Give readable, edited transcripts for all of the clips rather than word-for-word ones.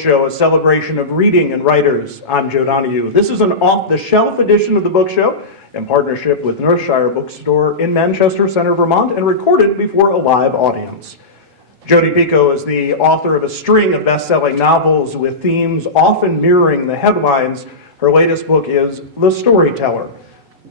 Show, a celebration of reading and writers. I'm Joe Donahue. This is an off-the-shelf edition of the Book Show in partnership with Northshire Bookstore in Manchester Center, Vermont, and recorded before a live audience. Jodi Picoult is the author of a string of best-selling novels with themes often mirroring the headlines. Her latest book is The Storyteller.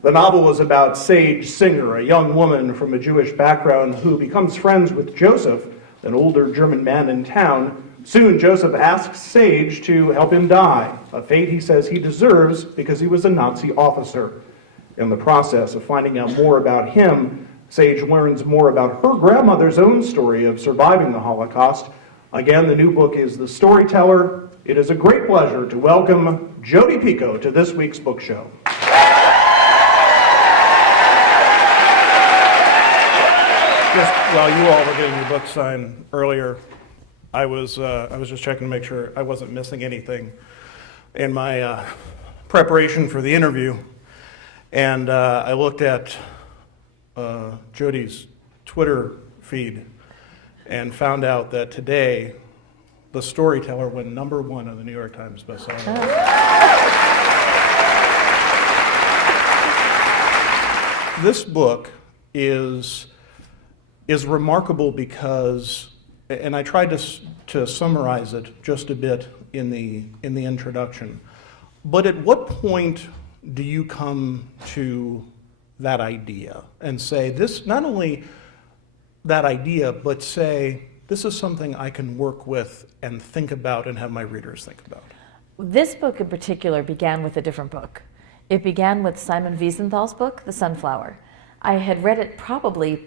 The novel is about Sage Singer, a young woman from a Jewish background who becomes friends with Joseph, an older German man in town. Soon, Joseph asks Sage to help him die, a fate he says he deserves because he was a Nazi officer. In the process of finding out more about him, Sage learns more about her grandmother's own story of surviving the Holocaust. Again, the new book is The Storyteller. It is a great pleasure to welcome Jodi Picoult to this week's Book Show. Just while you all were getting your book signed earlier, I was just checking to make sure I wasn't missing anything in my preparation for the interview, and I looked at Jodi's Twitter feed and found out that today The Storyteller went #1 on the New York Times bestseller. This book is remarkable because, and I tried to summarize it just a bit in the introduction, but at what point do you come to that idea and say this, not only that idea, but say this is something I can work with and think about and have my readers think about? This book in particular began with a different book. It began with Simon Wiesenthal's book, The Sunflower. I had read it probably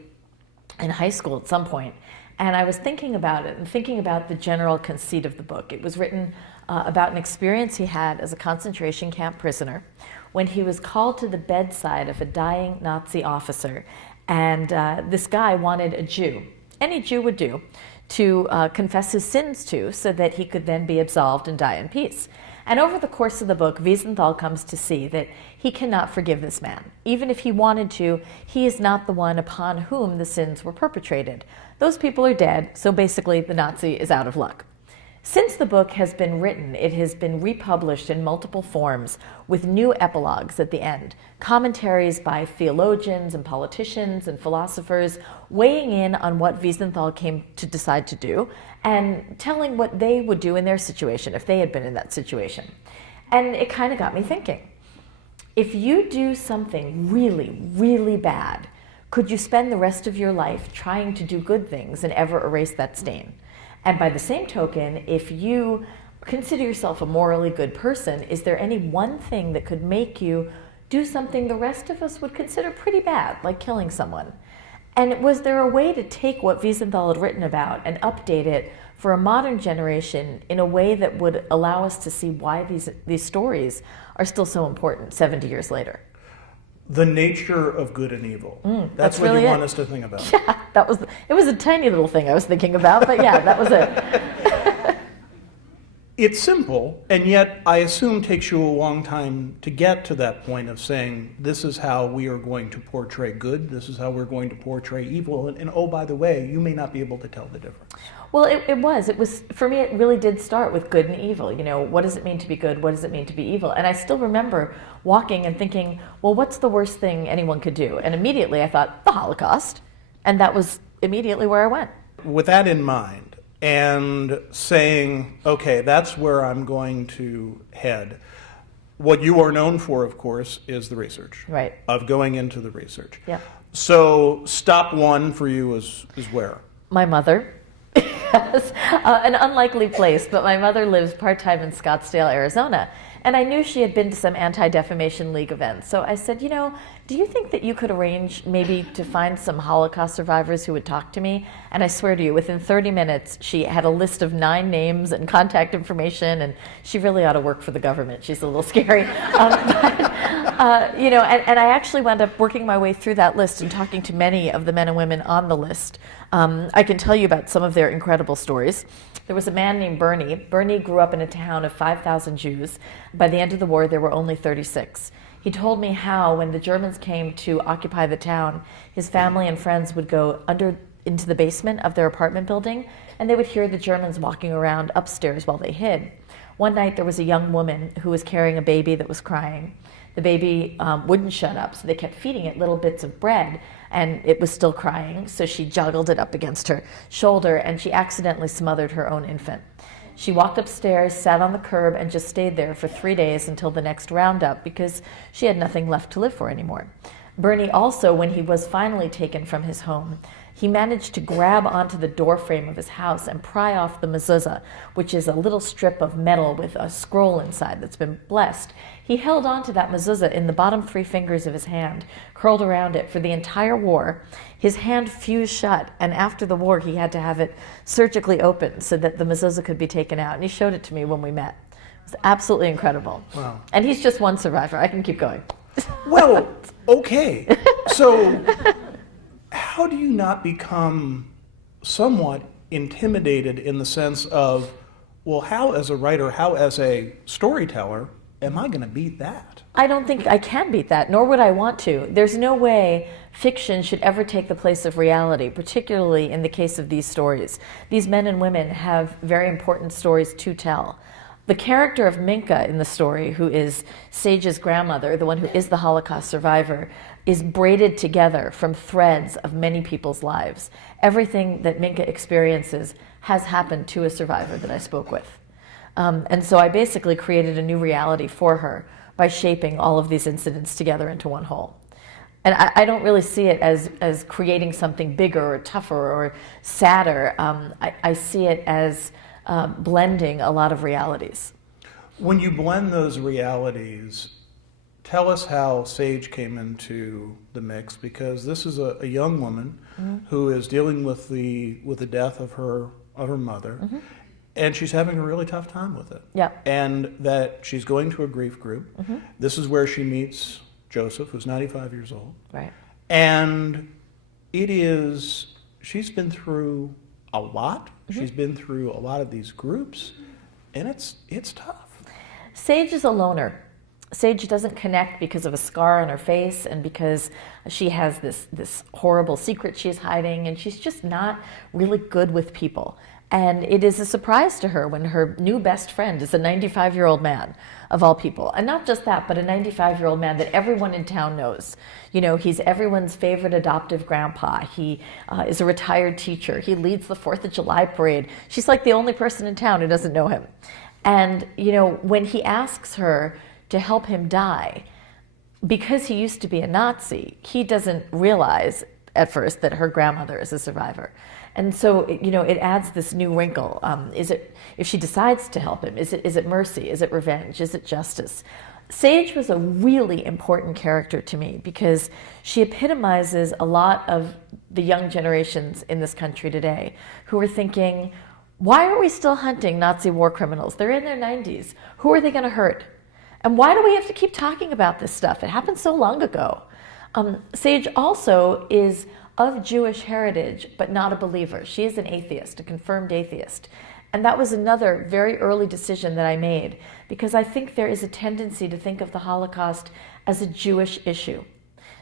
in high school at some point, and I was thinking about it and thinking about the general conceit of the book. It was written about an experience he had as a concentration camp prisoner when he was called to the bedside of a dying Nazi officer, and this guy wanted a Jew, any Jew would do, to confess his sins to so that he could then be absolved and die in peace. And over the course of the book, Wiesenthal comes to see that he cannot forgive this man. Even if he wanted to, he is not the one upon whom the sins were perpetrated. Those people are dead, so basically the Nazi is out of luck. Since the book has been written, it has been republished in multiple forms with new epilogues at the end, commentaries by theologians and politicians and philosophers weighing in on what Wiesenthal came to decide to do and telling what they would do in their situation if they had been in that situation. And it kind of got me thinking, if you do something really, really bad, could you spend the rest of your life trying to do good things and ever erase that stain? And by the same token, if you consider yourself a morally good person, is there any one thing that could make you do something the rest of us would consider pretty bad, like killing someone? And was there a way to take what Wiesenthal had written about and update it for a modern generation in a way that would allow us to see why these stories are still so important 70 years later? The nature of good and evil. That's what really you want us to think about. Yeah, it was a tiny little thing I was thinking about, but yeah, that was it. It's simple, and yet I assume takes you a long time to get to that point of saying, this is how we are going to portray good, this is how we're going to portray evil, and oh, by the way, you may not be able to tell the difference. Well, it was, for me, it really did start with good and evil. You know, what does it mean to be good? What does it mean to be evil? And I still remember walking and thinking, well, what's the worst thing anyone could do? And immediately I thought, the Holocaust. And that was immediately where I went. With that in mind, and saying, okay, that's where I'm going to head. What you are known for, of course, is the research. Right. Of going into the research. Yeah. So stop one for you is where? My mother. Yes, an unlikely place, but my mother lives part-time in Scottsdale, Arizona, and I knew she had been to some Anti-Defamation League events. So I said, you know, do you think that you could arrange maybe to find some Holocaust survivors who would talk to me? And I swear to you, within 30 minutes, she had a list of 9 names and contact information, and she really ought to work for the government. She's a little scary. You know, and I actually wound up working my way through that list and talking to many of the men and women on the list. I can tell you about some of their incredible stories. There was a man named Bernie. Bernie grew up in a town of 5,000 Jews. By the end of the war, there were only 36. He told me how, when the Germans came to occupy the town, his family and friends would go under into the basement of their apartment building, and they would hear the Germans walking around upstairs while they hid. One night there was a young woman who was carrying a baby that was crying. The baby wouldn't shut up, so they kept feeding it little bits of bread, and it was still crying, so she juggled it up against her shoulder, and she accidentally smothered her own infant. She walked upstairs, sat on the curb, and just stayed there for 3 days until the next roundup because she had nothing left to live for anymore. Bernie also, when he was finally taken from his home, he managed to grab onto the doorframe of his house and pry off the mezuzah, which is a little strip of metal with a scroll inside that's been blessed. He held onto that mezuzah in the bottom 3 fingers of his hand, curled around it for the entire war. His hand fused shut, and after the war he had to have it surgically opened so that the mezuzah could be taken out, and he showed it to me when we met. It was absolutely incredible. Wow. And he's just one survivor. I can keep going. Well, okay. So how do you not become somewhat intimidated in the sense of, well, how as a writer, how as a storyteller, am I going to beat that? I don't think I can beat that, nor would I want to. There's no way fiction should ever take the place of reality, particularly in the case of these stories. These men and women have very important stories to tell. The character of Minka in the story, who is Sage's grandmother, the one who is the Holocaust survivor, is braided together from threads of many people's lives. Everything that Minka experiences has happened to a survivor that I spoke with. And so I basically created a new reality for her by shaping all of these incidents together into one whole. And I don't really see it as creating something bigger or tougher or sadder. I see it as blending a lot of realities. When you blend those realities, tell us how Sage came into the mix, because this is a young woman who is dealing with the death of her mother, and she's having a really tough time with it. Yeah. And that she's going to a grief group. This is where she meets Joseph, who's 95 years old. Right. And she's been through a lot. She's been through a lot of these groups, and it's tough. Sage is a loner. Sage doesn't connect because of a scar on her face and because she has this horrible secret she's hiding, and she's just not really good with people. And it is a surprise to her when her new best friend is a 95-year-old man, of all people. And not just that, but a 95-year-old man that everyone in town knows. You know, he's everyone's favorite adoptive grandpa. He is a retired teacher. He leads the 4th of July parade. She's like the only person in town who doesn't know him. And, you know, when he asks her to help him die, because he used to be a Nazi, he doesn't realize at first that her grandmother is a survivor. And so, you know, it adds this new wrinkle. If she decides to help him, is it mercy? Is it revenge? Is it justice? Sage was a really important character to me because she epitomizes a lot of the young generations in this country today who are thinking, why are we still hunting Nazi war criminals? They're in their 90s. Who are they going to hurt? And why do we have to keep talking about this stuff? It happened so long ago. Sage also is of Jewish heritage, but not a believer. She is an atheist, a confirmed atheist. And that was another very early decision that I made, because I think there is a tendency to think of the Holocaust as a Jewish issue.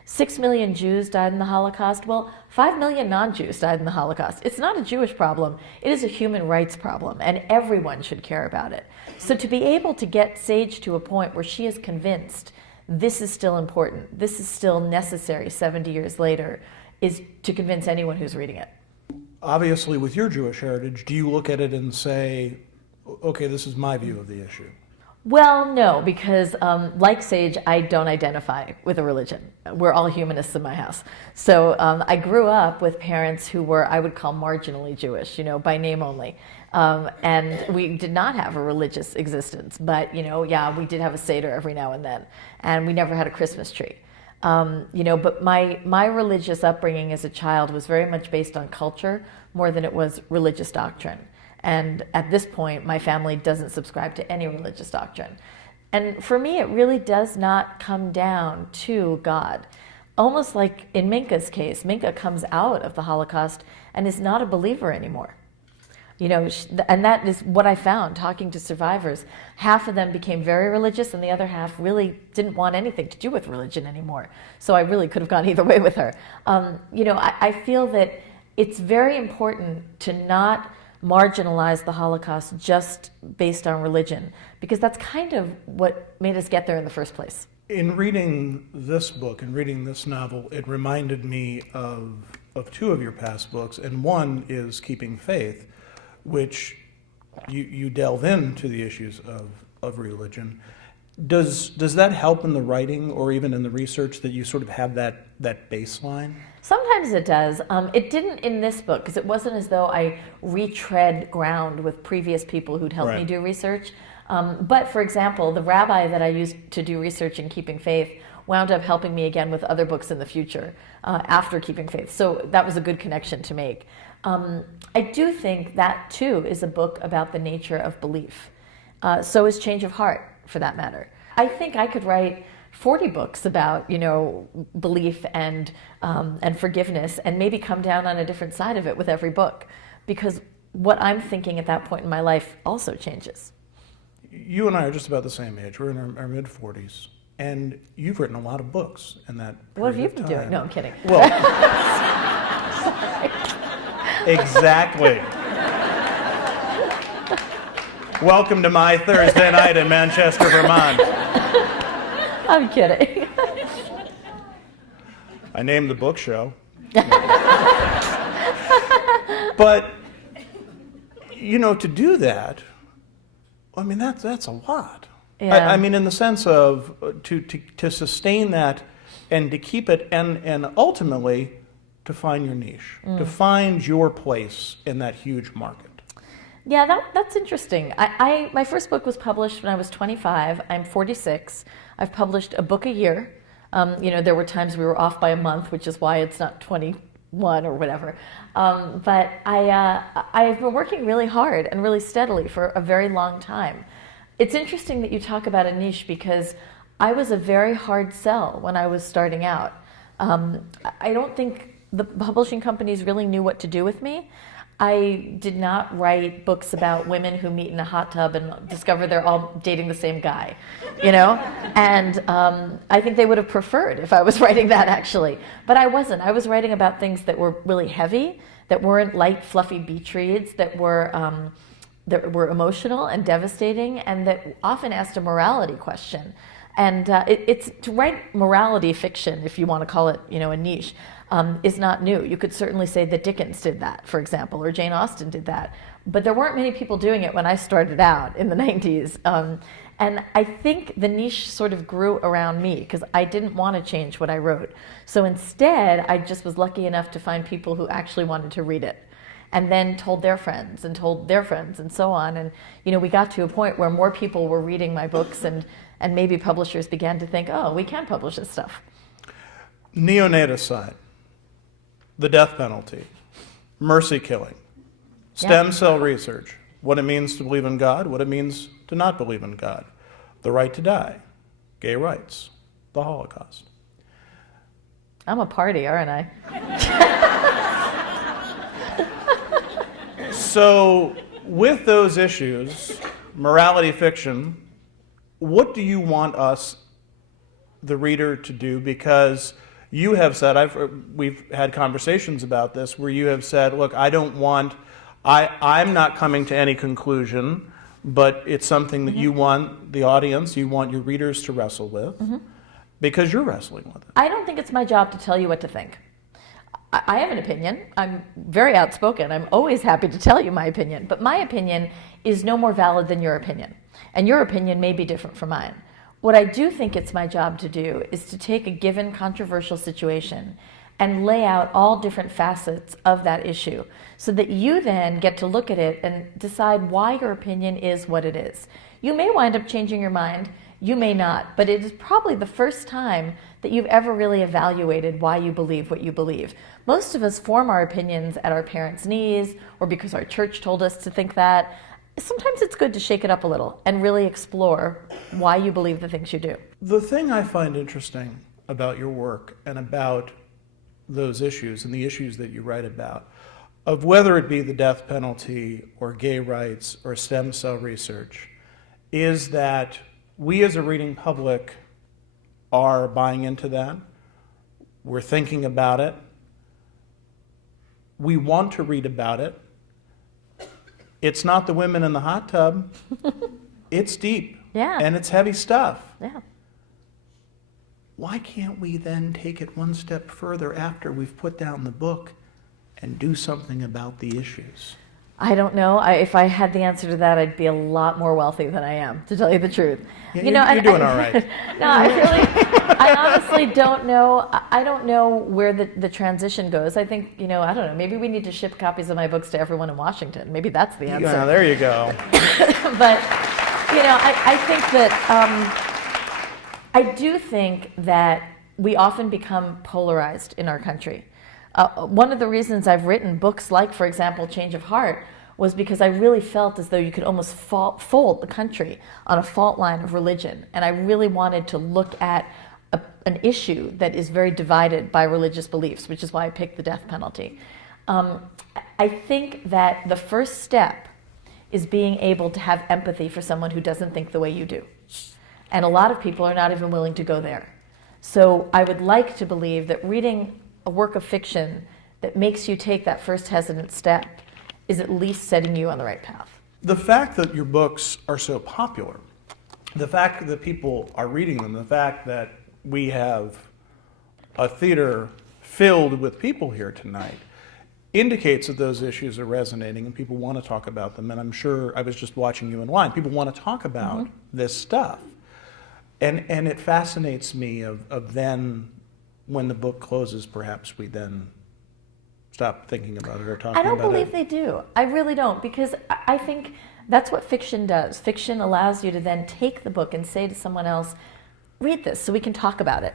6 million Jews died in the Holocaust. Well, 5 million non-Jews died in the Holocaust. It's not a Jewish problem. It is a human rights problem, and everyone should care about it. So to be able to get Sage to a point where she is convinced this is still important, this is still necessary 70 years later, is to convince anyone who's reading it. Obviously, with your Jewish heritage, do you look at it and say, okay, this is my view of the issue? Well, no, because like Sage, I don't identify with a religion. We're all humanists in my house. So I grew up with parents who were, I would call marginally Jewish, you know, by name only. And we did not have a religious existence. But, you know, yeah, we did have a Seder every now and then. And we never had a Christmas tree. You know, but my religious upbringing as a child was very much based on culture more than it was religious doctrine. And at this point, my family doesn't subscribe to any religious doctrine. And for me, it really does not come down to God. Almost like in Minka's case, Minka comes out of the Holocaust and is not a believer anymore. You know, and that is what I found talking to survivors. Half of them became very religious and the other half really didn't want anything to do with religion anymore. So I really could have gone either way with her. You know, I feel that it's very important to not marginalize the Holocaust just based on religion, because that's kind of what made us get there in the first place. In reading this book and reading this novel, it reminded me of two of your past books, and one is Keeping Faith, which you delve into the issues of religion. Does that help in the writing or even in the research that you sort of have that baseline? Sometimes it does. It didn't in this book, because it wasn't as though I retread ground with previous people who'd helped me do research. But for example, the rabbi that I used to do research in Keeping Faith wound up helping me again with other books in the future after Keeping Faith. So that was a good connection to make. I do think that too is a book about the nature of belief. So is Change of Heart, for that matter. I think I could write 40 books about, belief and forgiveness, and maybe come down on a different side of it with every book, because what I'm thinking at that point in my life also changes. You and I are just about the same age. We're in our mid-40s, and you've written a lot of books in that period What have you of been time. doing? No, I'm kidding. Well, exactly. Welcome to my Thursday night in Manchester, Vermont. I'm kidding. I named the book show. But, to do that, I mean, that's a lot. Yeah. I mean, in the sense of to sustain that and to keep it and ultimately to find your niche, to find your place in that huge market. Yeah, that's interesting. My first book was published when I was 25. I'm 46. I've published a book a year. There were times we were off by a month, which is why it's not 21 or whatever. But I've been working really hard and really steadily for a very long time. It's interesting that you talk about a niche, because I was a very hard sell when I was starting out. I don't think the publishing companies really knew what to do with me. I did not write books about women who meet in a hot tub and discover they're all dating the same guy, And I think they would have preferred if I was writing that, actually. But I wasn't. I was writing about things that were really heavy, that weren't light, fluffy beach reads, that were emotional and devastating, and that often asked a morality question. And it's to write morality fiction, if you want to call it, a niche, is not new. You could certainly say that Dickens did that, for example, or Jane Austen did that. But there weren't many people doing it when I started out in the 90s. And I think the niche sort of grew around me, because I didn't want to change what I wrote. So instead, I just was lucky enough to find people who actually wanted to read it, and then told their friends and told their friends and so on. And, we got to a point where more people were reading my books, and maybe publishers began to think, oh, we can publish this stuff. Neonaticide, the death penalty, mercy killing, stem cell research, what it means to believe in God, what it means to not believe in God, the right to die, gay rights, the Holocaust. I'm a party, aren't I? So, with those issues, morality fiction, what do you want us, the reader, to do? Because you have said, we've had conversations about this, where you have said, look, I'm not coming to any conclusion, but it's something that you want the audience, you want your readers to wrestle with, because you're wrestling with it. I don't think it's my job to tell you what to think. I have an opinion. I'm very outspoken. I'm always happy to tell you my opinion. But my opinion is no more valid than your opinion. And your opinion may be different from mine. What I do think it's my job to do is to take a given controversial situation and lay out all different facets of that issue, so that you then get to look at it and decide why your opinion is what it is. You may wind up changing your mind. You may not, but it is probably the first time that you've ever really evaluated why you believe what you believe. Most of us form our opinions at our parents' knees, or because our church told us to think that. Sometimes it's good to shake it up a little and really explore why you believe the things you do. The thing I find interesting about your work and about those issues and the issues that you write about, of whether it be the death penalty or gay rights or stem cell research, is that we as a reading public are buying into that. We're thinking about it. We want to read about it. It's not the women in the hot tub. It's deep. Yeah. And it's heavy stuff. Yeah. Why can't we then take it one step further after we've put down the book and do something about the issues? I don't know. If I had the answer to that, I'd be a lot more wealthy than I am, to tell you the truth. Yeah, you're doing all right. No, I honestly don't know. I don't know where the transition goes. I think, I don't know, maybe we need to ship copies of my books to everyone in Washington. Maybe that's the answer. Yeah, there you go. But, I think that, I do think that we often become polarized in our country. One of the reasons I've written books like, for example, Change of Heart, was because I really felt as though you could almost fold the country on a fault line of religion. And I really wanted to look at an issue that is very divided by religious beliefs, which is why I picked the death penalty. I think that the first step is being able to have empathy for someone who doesn't think the way you do. And a lot of people are not even willing to go there. So I would like to believe that reading a work of fiction that makes you take that first hesitant step is at least setting you on the right path. The fact that your books are so popular, the fact that people are reading them, the fact that we have a theater filled with people here tonight indicates that those issues are resonating and people want to talk about them. And I'm sure, I was just watching you in line, people want to talk about this stuff. And it fascinates me of then, when the book closes, perhaps we then stop thinking about it or talking about it. I don't believe they do. I really don't, because I think that's what fiction does. Fiction allows you to then take the book and say to someone else, read this so we can talk about it.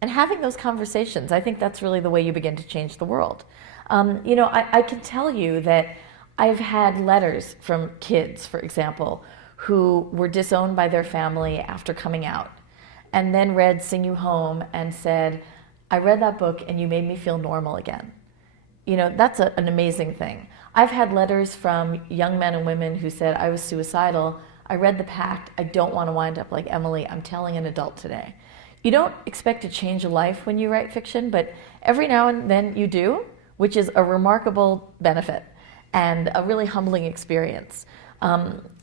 And having those conversations, I think that's really the way you begin to change the world. I can tell you that I've had letters from kids, for example, who were disowned by their family after coming out, and then read Sing You Home and said, I read that book and you made me feel normal again. That's an amazing thing. I've had letters from young men and women who said, I was suicidal, I read The Pact, I don't want to wind up like Emily, I'm telling an adult today. You don't expect to change a life when you write fiction, but every now and then you do, which is a remarkable benefit and a really humbling experience.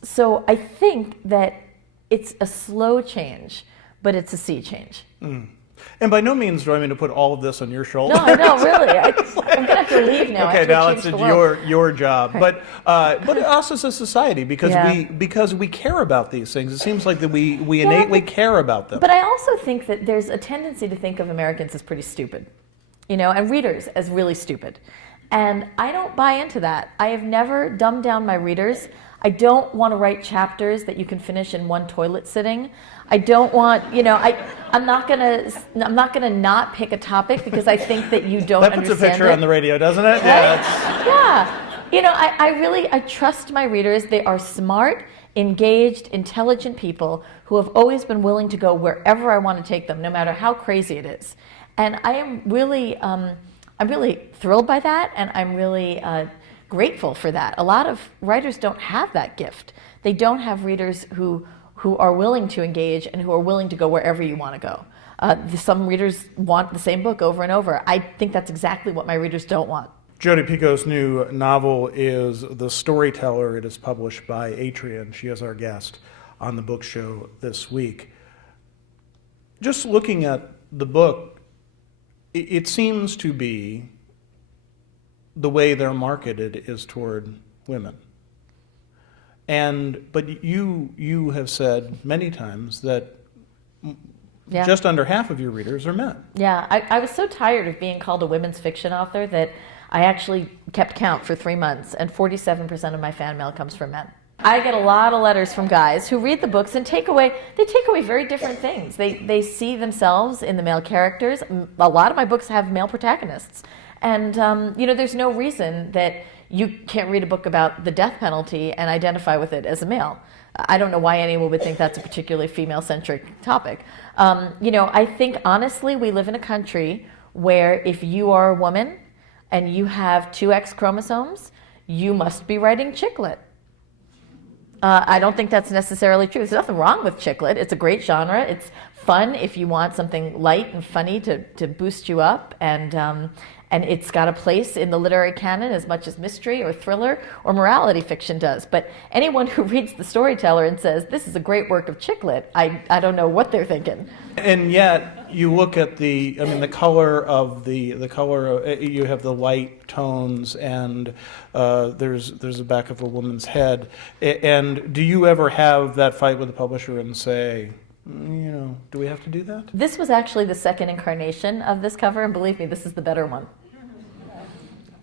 So I think that it's a slow change, but it's a sea change. And by no means do I mean to put all of this on your shoulders. No, I know, really. I'm going to have to leave now. Okay, now it's your job. Right. But us as a society, because we care about these things. It seems like that we innately care about them. But I also think that there's a tendency to think of Americans as pretty stupid, and readers as really stupid. And I don't buy into that. I have never dumbed down my readers. I don't want to write chapters that you can finish in one toilet sitting. I don't want, I'm not gonna not pick a topic because I think that you don't understand it. That puts a picture on the radio, doesn't it? Right? Yeah. I trust my readers. They are smart, engaged, intelligent people who have always been willing to go wherever I want to take them, no matter how crazy it is. And I am really, I'm really thrilled by that, and I'm really grateful for that. A lot of writers don't have that gift. They don't have readers who are willing to engage and who are willing to go wherever you want to go. Some readers want the same book over and over. I think that's exactly what my readers don't want. Jodi Picoult's new novel is The Storyteller. It is published by Atrian. She is our guest on the book show this week. Just looking at the book, it seems to be the way they're marketed is toward women. But you have said many times that just under half of your readers are men. Yeah, I was so tired of being called a women's fiction author that I actually kept count for 3 months, and 47% of my fan mail comes from men. I get a lot of letters from guys who read the books and take away very different things. They see themselves in the male characters. A lot of my books have male protagonists. And, there's no reason that you can't read a book about the death penalty and identify with it as a male. I don't know why anyone would think that's a particularly female-centric topic. I think, honestly, we live in a country where if you are a woman and you have 2 X chromosomes, you must be writing chick lit. I don't think that's necessarily true. There's nothing wrong with chick lit. It's a great genre. It's fun if you want something light and funny to boost you up. And And it's got a place in the literary canon as much as mystery or thriller or morality fiction does. But anyone who reads The Storyteller and says, this is a great work of chick lit, I don't know what they're thinking. And yet, you look at the color of the color. You have the light tones, and there's the back of a woman's head. And do you ever have that fight with the publisher and say, do we have to do that? This was actually the second incarnation of this cover, and believe me, this is the better one.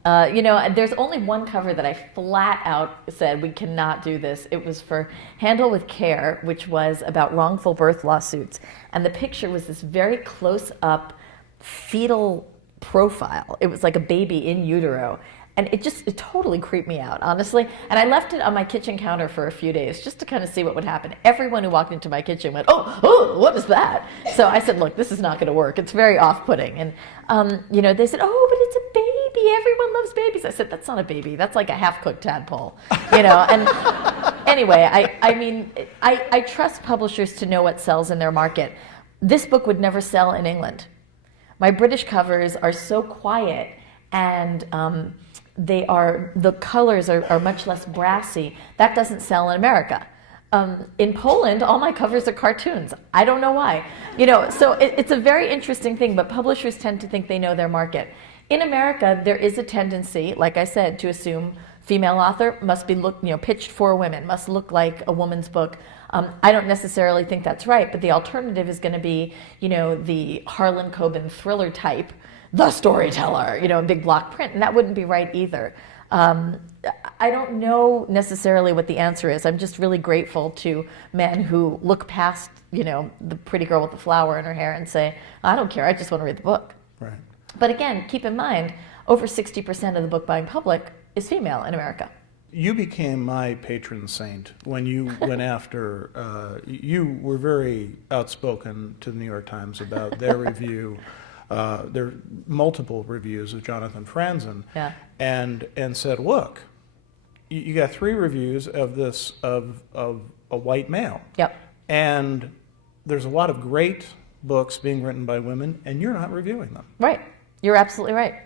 There's only one cover that I flat out said we cannot do this. It was for Handle with Care, which was about wrongful birth lawsuits. And the picture was this very close-up fetal profile. It was like a baby in utero. And it totally creeped me out, honestly. And I left it on my kitchen counter for a few days just to kind of see what would happen. Everyone who walked into my kitchen went, oh, what is that? So I said, look, this is not going to work. It's very off-putting. And, they said, oh, but it's a baby. Everyone loves babies. I said, that's not a baby. That's like a half-cooked tadpole. And anyway, I trust publishers to know what sells in their market. This book would never sell in England. My British covers are so quiet, and the colors are much less brassy. That doesn't sell in America. In Poland, all my covers are cartoons. I don't know why. So it's a very interesting thing, but publishers tend to think they know their market. In America, there is a tendency, like I said, to assume female author must be pitched for women, must look like a woman's book. I don't necessarily think that's right, but the alternative is going to be, the Harlan Coben thriller type, The Storyteller, in big block print, and that wouldn't be right either. I don't know necessarily what the answer is. I'm just really grateful to men who look past, the pretty girl with the flower in her hair and say, I don't care, I just want to read the book. Right. But again, keep in mind, over 60% of the book buying public is female in America. You became my patron saint when you went after, you were very outspoken to the New York Times about their review. There are multiple reviews of Jonathan Franzen, yeah. and said, look, you got 3 reviews of this, of a white male. Yep. And there's a lot of great books being written by women, and you're not reviewing them. Right. You're absolutely right.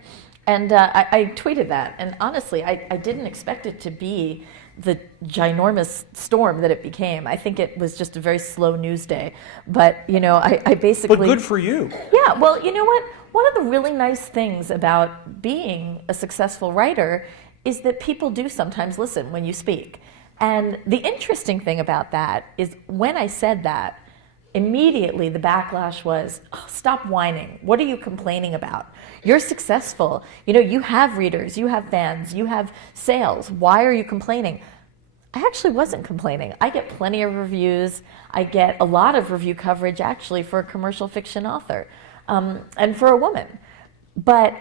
And I tweeted that, and honestly, I didn't expect it to be the ginormous storm that it became. I think it was just a very slow news day. But, I basically... But good for you. Yeah, well, you know what? One of the really nice things about being a successful writer is that people do sometimes listen when you speak. And the interesting thing about that is when I said that, immediately the backlash was, oh, stop whining. What are you complaining about? You're successful. You have readers, you have fans, you have sales. Why are you complaining? I actually wasn't complaining. I get plenty of reviews. I get a lot of review coverage actually for a commercial fiction author and for a woman. But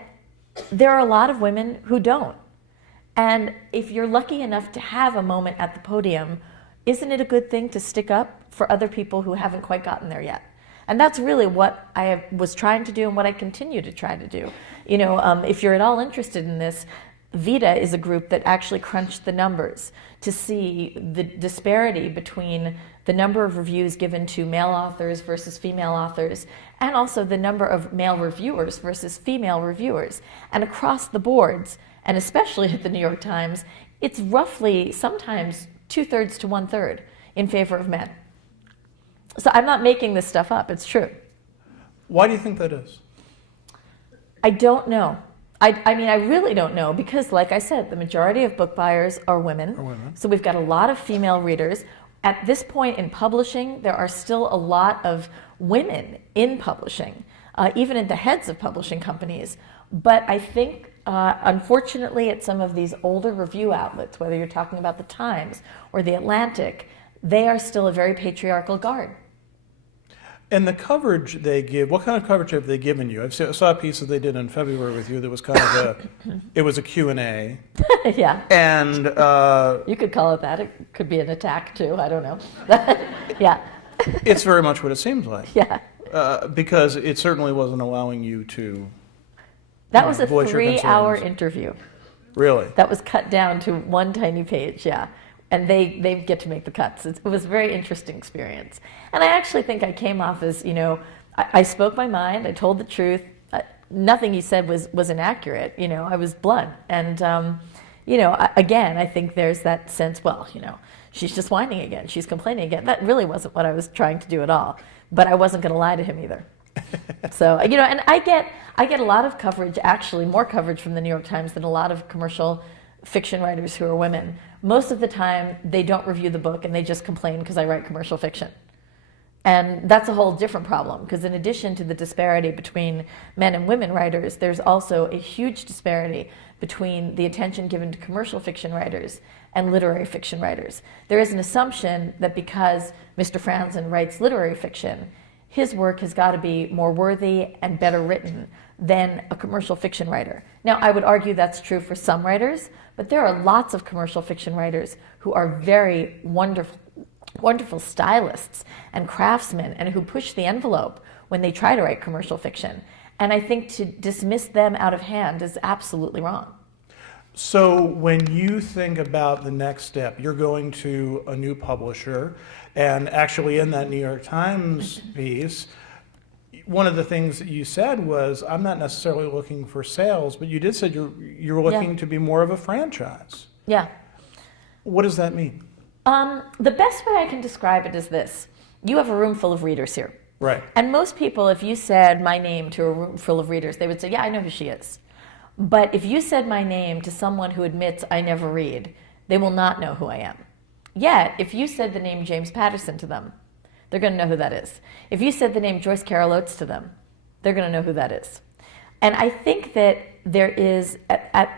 there are a lot of women who don't. And if you're lucky enough to have a moment at the podium, isn't it a good thing to stick up for other people who haven't quite gotten there yet? And that's really what I was trying to do and what I continue to try to do. If you're at all interested in this, VITA is a group that actually crunched the numbers to see the disparity between the number of reviews given to male authors versus female authors, and also the number of male reviewers versus female reviewers. And across the boards, and especially at the New York Times, it's roughly sometimes 2/3 to 1/3 in favor of men. So I'm not making this stuff up, it's true. Why do you think that is? I don't know. I really don't know, because like I said, the majority of book buyers are women. So we've got a lot of female readers. At this point in publishing, there are still a lot of women in publishing, even at the heads of publishing companies. But I think, unfortunately, at some of these older review outlets, whether you're talking about the Times or the Atlantic, they are still a very patriarchal guard. And the coverage they give, what kind of coverage have they given you? I saw a piece that they did in February with you that was kind of it was a Q&A. Yeah. And you could call it that. It could be an attack too, I don't know. Yeah. It's very much what it seems like. Yeah. Because it certainly wasn't allowing you to That was a voice your 3-hour concerns. interview. Really? That was cut down to one tiny page, yeah. And they get to make the cuts. It was a very interesting experience. And I actually think I came off as, I spoke my mind, I told the truth. nothing he said was inaccurate. You know, I was blunt. And, you know, again, I think there's that sense, well, you know, she's just whining again. She's complaining again. That really wasn't what I was trying to do at all. But I wasn't going to lie to him either. So, you know, and I get a lot of coverage, actually more coverage from the New York Times than a lot of commercial fiction writers who are women. Most of the time, they don't review the book and they just complain because I write commercial fiction. And that's a whole different problem, because in addition to the disparity between men and women writers, there's also a huge disparity between the attention given to commercial fiction writers and literary fiction writers. There is an assumption that because Mr. Franzen writes literary fiction, his work has got to be more worthy and better written than a commercial fiction writer. Now, I would argue that's true for some writers, but there are lots of commercial fiction writers who are very wonderful stylists and craftsmen and who push the envelope when they try to write commercial fiction. And I think to dismiss them out of hand is absolutely wrong. So when you think about the next step, you're going to a new publisher, and actually in that New York Times piece, one of the things that you said was, I'm not necessarily looking for sales, but you did say you're looking to be more of a franchise. Yeah. What does that mean? The best way I can describe it is this. You have a room full of readers here. Right. And most people, if you said my name to a room full of readers, they would say, yeah, I know who she is. But if you said my name to someone who admits I never read, they will not know who I am. Yet, if you said the name James Patterson to them, they're going to know who that is. If you said the name Joyce Carol Oates to them, they're going to know who that is. And I think that there is,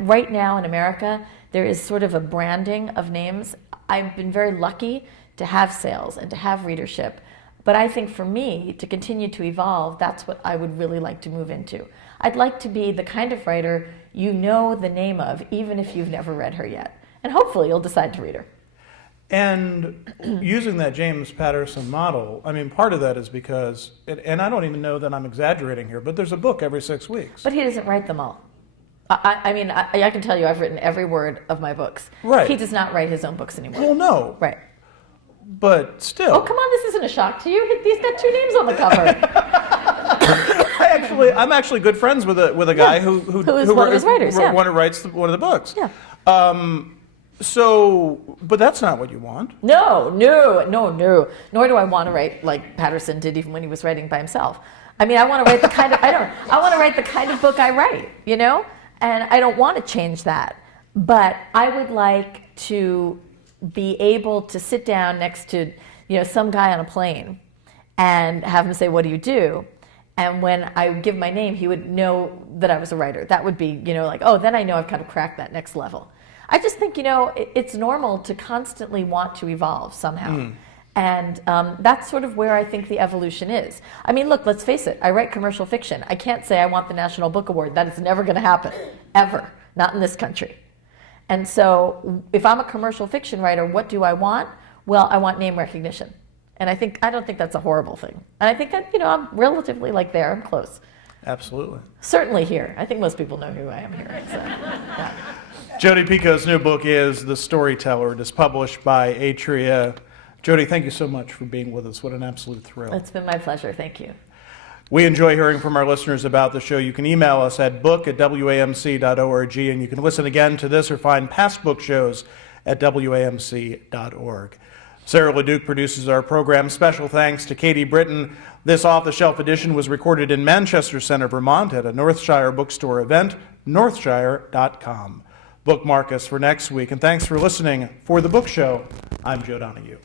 right now in America, there is sort of a branding of names. I've been very lucky to have sales and to have readership. But I think for me, to continue to evolve, that's what I would really like to move into. I'd like to be the kind of writer you know the name of, even if you've never read her yet. And hopefully you'll decide to read her. And using that James Patterson model, I mean, part of that is because, and I don't even know that I'm exaggerating here, but there's a book every 6 weeks. But he doesn't write them all. I mean, I can tell you I've written every word of my books. Right. He does not write his own books anymore. Well, no. Right. But still. Oh, come on, this isn't a shock to you. He's got 2 names on the cover. I'm actually good friends with a guy who is one of his writers, yeah. One who writes one of the books. Yeah. So, but that's not what you want. No. Nor do I want to write like Patterson did, even when he was writing by himself. I mean, I want to write the kind of I want to write the kind of book I write, you know, and I don't want to change that. But I would like to be able to sit down next to, you know, some guy on a plane and have him say, "What do you do?" And when I give my name, he would know that I was a writer. That would be, you know, like, oh, then I know I've kind of cracked that next level. I just think, you know, it's normal to constantly want to evolve somehow. And that's sort of where I think the evolution is. I mean, look, let's face it. I write commercial fiction. I can't say I want the National Book Award. That is never going to happen, ever. Not in this country. And so if I'm a commercial fiction writer, what do I want? Well, I want name recognition. And I don't think that's a horrible thing. And I think that, you know, I'm relatively like there. I'm close. Absolutely. Certainly here. I think most people know who I am here. So, yeah. Jodi Picoult's new book is The Storyteller. It is published by Atria. Jodi, thank you so much for being with us. What an absolute thrill. It's been my pleasure. Thank you. We enjoy hearing from our listeners about the show. You can email us at book@wamc.org, and you can listen again to this or find past book shows at wamc.org. Sarah LeDuc produces our program. Special thanks to Katie Britton. This off-the-shelf edition was recorded in Manchester Center, Vermont at a Northshire bookstore event, northshire.com. Bookmark us for next week, and thanks for listening. For The Book Show, I'm Joe Donahue.